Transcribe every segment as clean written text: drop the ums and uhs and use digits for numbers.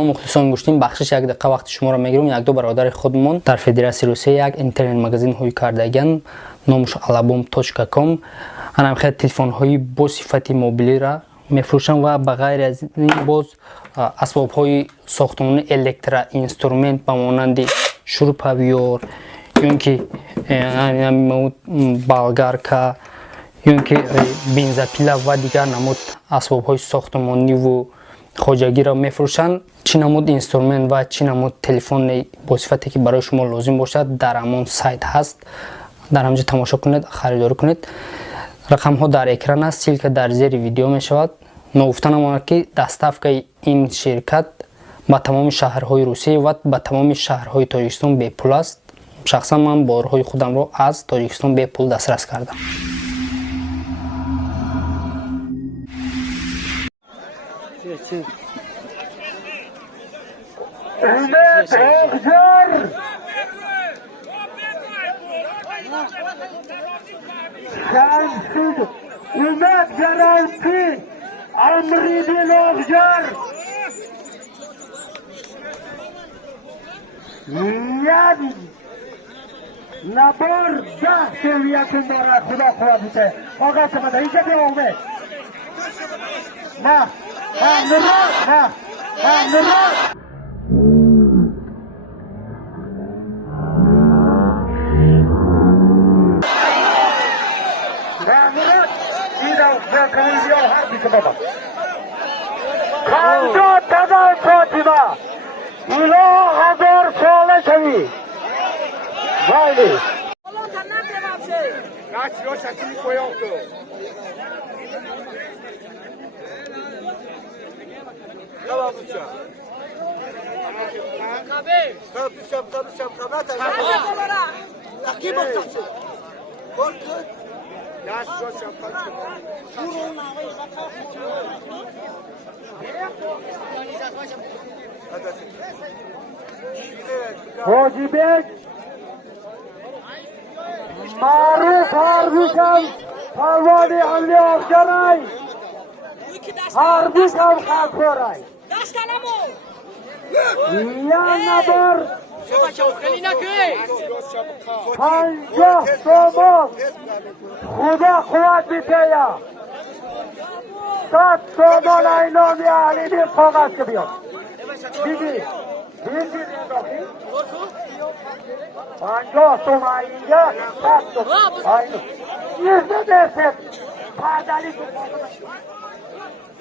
سلام مخلصان گوشتیم بخشش یک دقیقه وقت شما را میگیرم. یک دو برادر خودمون در فدراسیون روسیه یک اینترنت مگزین هوی کردگان نامش alabom.com انم خیلی تلفن های با صفت موبیلی را میفروشن و بغیر از این باز اسباب های ساختمانی الکترا اینسترومنت به مانند شوروپاویور یا که بالگارکا یا که بنزاپیلا و دیگر نمود اسباب های ساختمانی و خواجگی را میفروشند. چی نمود اینسترومنت و چی نمود تلفن با صفتی که برای شما لازم باشد در همون سایت هست. در همونجا تماشا کنید، خریداری کنید. رقم ها در اکران است، سیلک در زیر ویدیو می شود. نگفتنم آن که دستافک این شرکت با تمام شهرهای روسیه و با تمام شهرهای تاجیکستان به پول است. شخصا من بارهای خودم را از تاجیکستان به پول دسترس کردم. اومد گرانتی عمری بلاغجر یعنی نبار 10 سویتون دارد. خدا خواهد بوده آقا چمده اینجا بیا اومد نه بابا خانجا تدار فاطمه ایلا هزار ساله شوی بایلی حاجی بیگ معروف هربیشم پروانی عملی آفجرای هربیشم خاکورای یا نبر 50 تومان خدا قوت بیتیا 100 تومان اینامی علیمی کاغذ که بیاد دیدی 50 تومان اینجا 100 تومان اینجا درست پردالی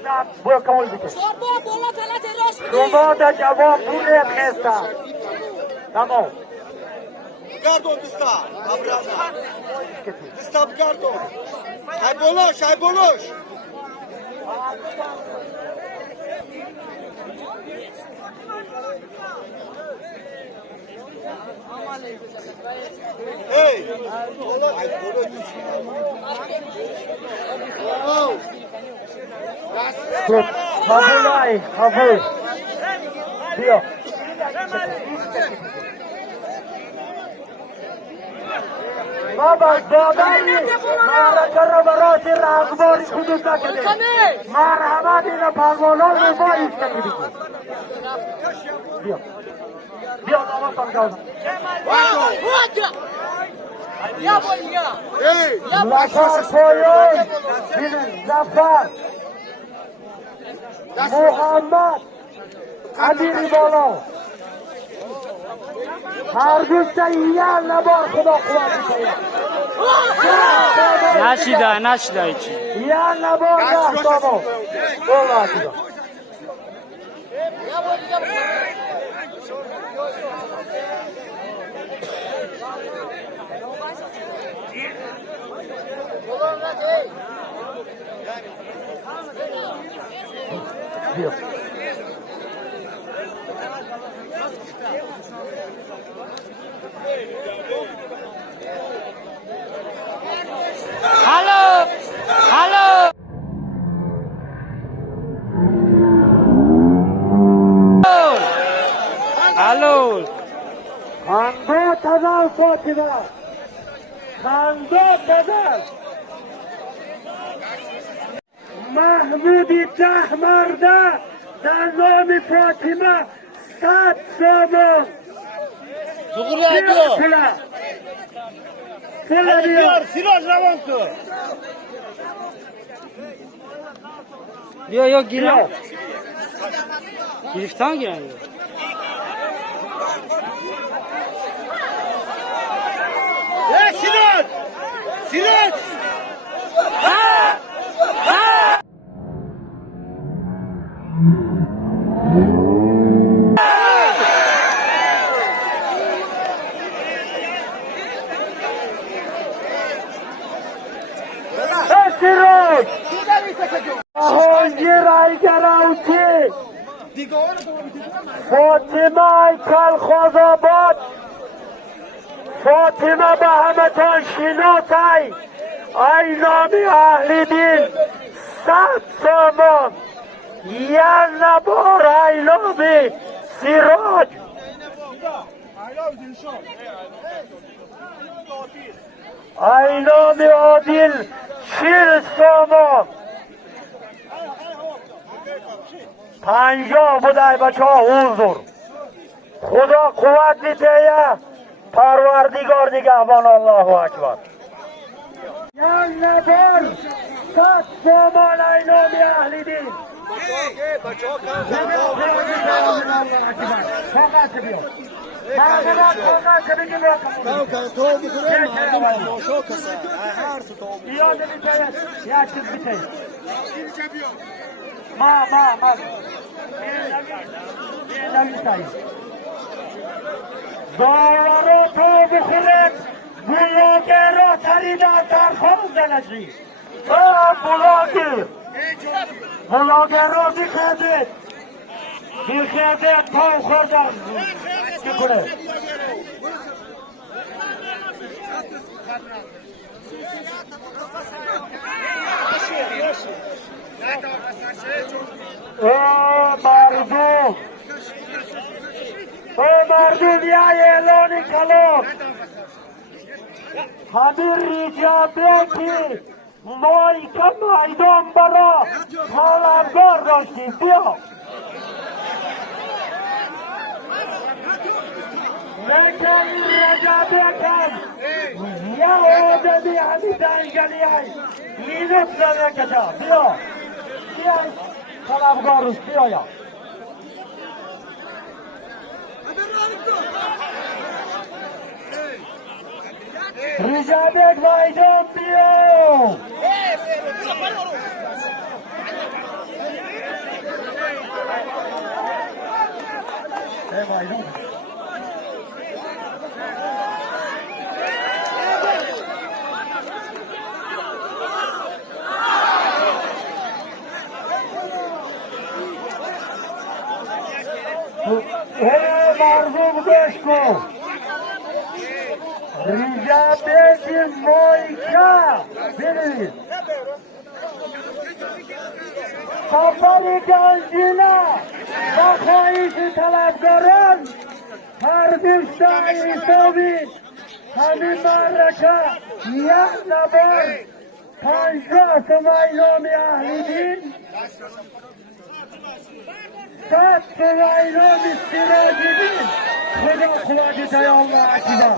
نه باید کمال بیتیا شما در جواب پوله خیستم تمام گردون دستا ابرانا دستا گردون ای بولوش ای بولوش قبول بیا بابا دادایی مرکر براتی رغباری خودت نکده مرحمت این پروانان رو با ایست نمیدی بیا دامت هم جاوزم لکار پایان بینن زفر محمد عدیری بالا هرگز تیار نبار خدا خواهد بسید نشیده ایچی یا نبار ده بابا بولا شده بیا Hallo! Hallo! خنده تدر فاطمه خنده تدر محمودی ته مرده در نام فاطمه 100 سامان Zuhur abi. پول بیار Siraj ravan kı. بیا یا گیرم گرفتن گیرم Siraj. Siraj. سیروش آهنگی رایگر اوچی فاطمه کلخاز آباد فاطمه به همه تان شناسای ای نام اهل دین 100 سامان یا نبار ای نام سیراج ای نام عادل 40 سامان 50 بودای بچه ها حضور خدا قوت میده پروردگار نگهبان الله اکبر یا نبار 100 سامان ای نام اهل دین Tamam kanka tavuğu bitirelim mi? Aldım çok kısa. Her su tavuğu. İade biteyim. Ya çiz biteyim. Ma. İade biteyim. Dağları tavuğu bitirelim. Blogera sarıda tarham deneci. Blogera dikkadet. Dikkadet tavuğu kırdan. Şükür. مردم یا اعلان کلام همین ریجابه که مایکا میدان برا طلبگار داشتیم بیا لیکن ریجابه کن یا آدمی همی دنگلی های مینوت زنه کجا بیا طلبگار روش بیا یا ریجابه میدان بیا مردم گوش کن ریجابه مایکا بروید سفر گنجینه با خواهش طلبگاران هر بیشتر حسابی همین معرکه یک نبر 50 میدان اهل دین 100 میدان سراج دین خدا قوت الله اکبر